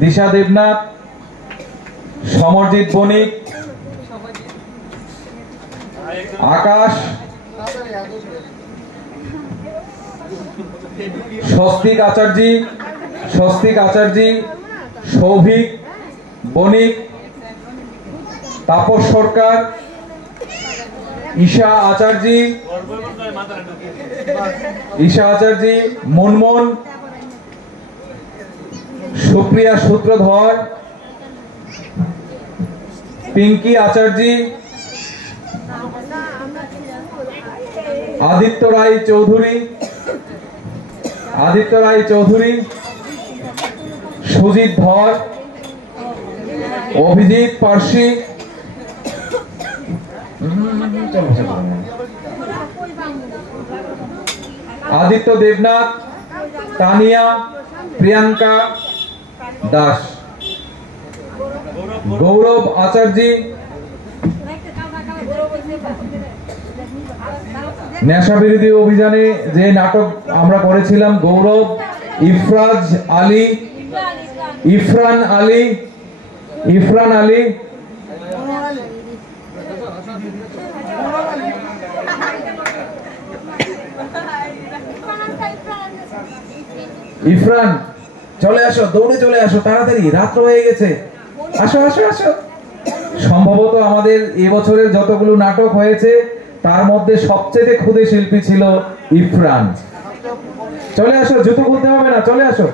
দিশা দেবনাথ, সমরজিৎ বণিক, আকাশ, স্বস্তিক আচার্য, সৌভিক বণিক, তাপস সরকার, ঈশা আচার্য, মুনমুন, সুপ্রিয়া সূত্রধর, পিঙ্কি আচার্য, আদিত্য রায় চৌধুরী, সুজিত ধর, অভিজিৎ পার্সি, আদিত্য দেবনাথ, তানিয়া, প্রিয়াঙ্কা দাস, গৌরব আচার্য, নেশা বিরোধী অভিযানে যে নাটক আমরা করেছিলাম, গৌরব, ইফরান আলী, ইফরান চলে আসো, দৌড়ে চলে আসো, তাড়াতাড়ি রাত্র হয়ে গেছে, আসো। সম্ভবত আমাদের এবছরের যতগুলো নাটক হয়েছে তার মধ্যে সবচেয়ে ক্ষুদে শিল্পী ছিল ইফরান। চলে আসো, জুতো খুলতে হবে না, চলে আসো।